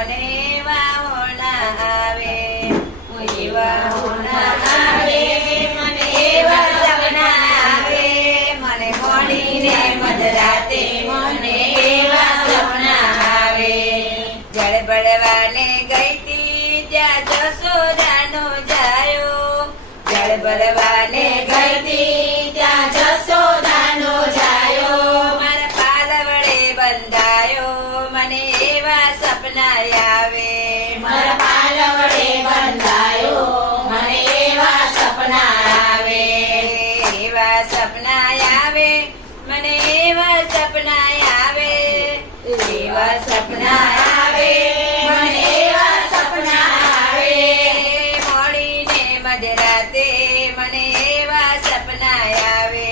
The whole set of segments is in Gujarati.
મને એવા હોના આવે, એવા હોના આવે, મને એવા સપના આવે, મને મળીને મધરાતે મને એવા સપના આવે. જળ ભરવાને ગઈતી ત્યાં જશોદાનો જાયો, જળ ભરવાને ગઈતી ત્યાં જશોદાનો જાયો, મારા પાલવડે બંધાયો મને એવા સપના આવે, મારા પાલવડે બંધાયો મને એવા સપના આવે, એવા સપના આવે મને એવા સપના આવે, એવા સપના આવે મને એવા સપના આવે, મળીને મધરાતે મને એવા સપના આવે,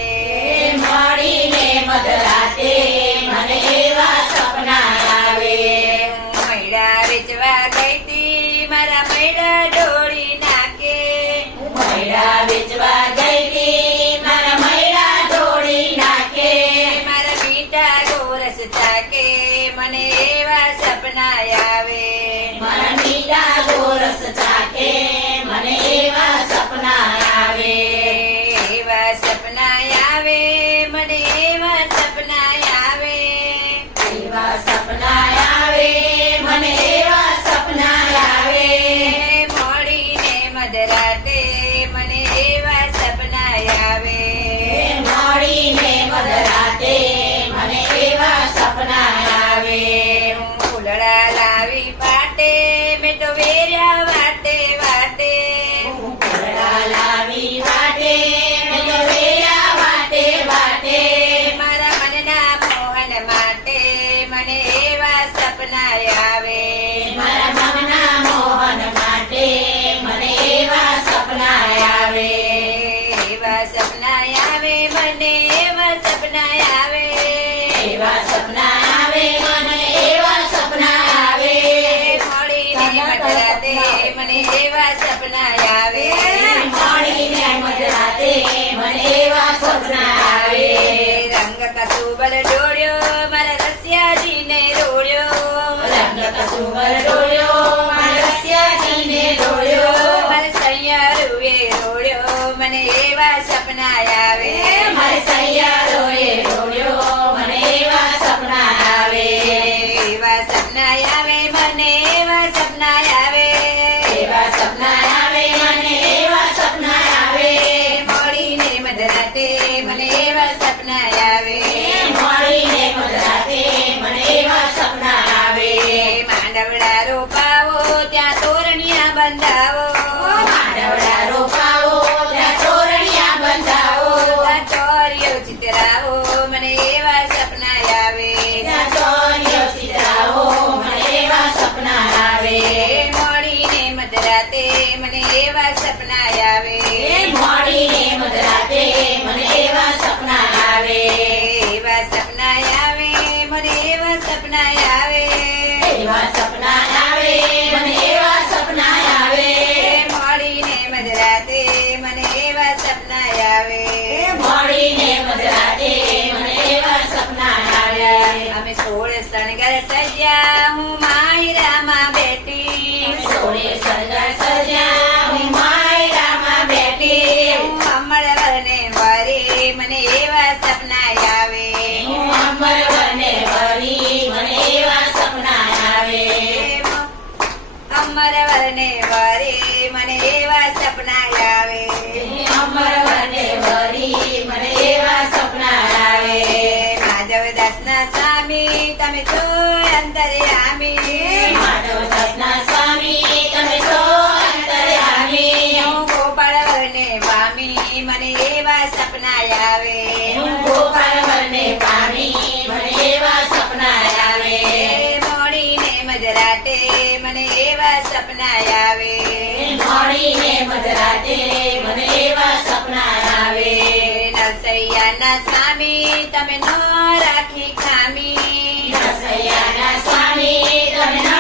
મળીને મધરાતે મને એવા સપના આવે. મૈડા વેચવા ગઈતી મારા મૈડા ઢોળી નાખે, મૈડા વેચવા ગઈતી મારા મૈડા ઢોળી નાખે, મારા મીઠા ગોરસ ચાકે મને એવા સપના આવે, મારા મીઠા ગોરસ ચાકે મને એવા સપના આવે, એવા સપના આવે મને એવા સપના આવે, એવા સપના આવે મને એવા સપના આવે, મળીને મધરાતે મને એવા સપના આવે, મળીને મધરાતે મને એવા સપના આવે. હું ફૂલડા લાવી પાટે મેં તો વેર્યા વાટે વાટે, હું ફૂલડા લાવી વાટે મેં તો વેર્યા વાટે વાટે, મારા મનના મોહન માટે મને એવા સપના આવે, મારા મનના મોહન માટે મને એવા સપના આવે, એવા સપના આવે મને એવા સપના આવે, એવા સપના આવે મને એવા સપના આવે, મળીને મધરાતે મને એવા સપના આવે, મળીને મધરાતે મને એવા સપના આવે. રંગ કસુબર ડોળ્યો મારા રસિયાજીને રોળ્યો, રંગ કસુબર ડોળ્યો મારા રસિયાજીને રોળ્યો, મારા સૈયારુએ રોળ્યો મને એવા સપના આવે, મારા સૈયારુએ રોળ્યો મને એવા સપના આવે, એવા સપના આવે મને એવા સપના આવે, એવા સપના આવે મને એવા સપના આવે, મળીને મધરાતે મને એવા સપના આવે, મળીને મધરાતે મને એવા સપના આવે. માંડવડા રોપાવો ત્યાં તોરણિયા બંધાવો, માંડવડા રોપાવો ત્યાં તોરણિયા બંધાવો, ત્યાં ચોરીઓ ચિતરાવો મને એવા સપના આવે, ત્યાં ચોરીઓ ચિતરાવો મને એવા સપના આવે, મળીને મધરાતે મને એવા સપના આવે, મળીને મધરાતે મને એવા સપના આવે, એવા સપના આવે મને એવા સપના આવે, એવા સપના આવે મને એવા સપના આવે, મળીને મધરાતે મને એવા સપના આવે, મળીને મધરાતે મને એવા સપના આવે. અમે 16 શણગાર સજ્યા હું માયરામાં બેઠી, 16 શણગાર સજ્યા હું માયરામાં બેઠી, હું અમરવરને વરી મને એવા સપના આવે, હું અમરવરને વરી મને એવા સપના આવે, અમરવરને વરી મને એવા સપના આવે, અમરવરને વરી મને એવા સપના આવે. માધવદાસના સ્વામી તમે છો અંતર્યામી, માધવદાસના સ્વામી તમે છો અંતર્યામી, હું ગોપાળવરને પામી મને એવા સપના આવે, હું ગોપાળવરને પામી મને એવા સપના આવે, મળીને મધરાતે મને એવા સપના આવે, મળીને મધરાતે મને એવા સપના આવે. નરસૈયાના સ્વામી તમે ન રાખી ખામી, નરસૈયાના સ્વામી તમે ન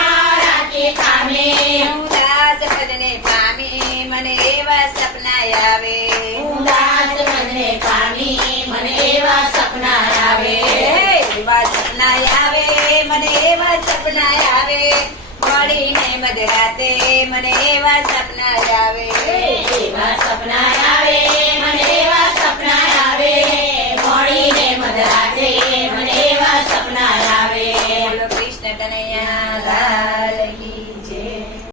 રાખી ખામી, હું દાસ પદને પામી મને એવા સપના આવે, હું દાસ પદને પામી મને એવા સપના આવે, એવા સપના આવે મને એવા સપના આવે, મળીને મધરાતે મને એવા સપના આવે એવા સપના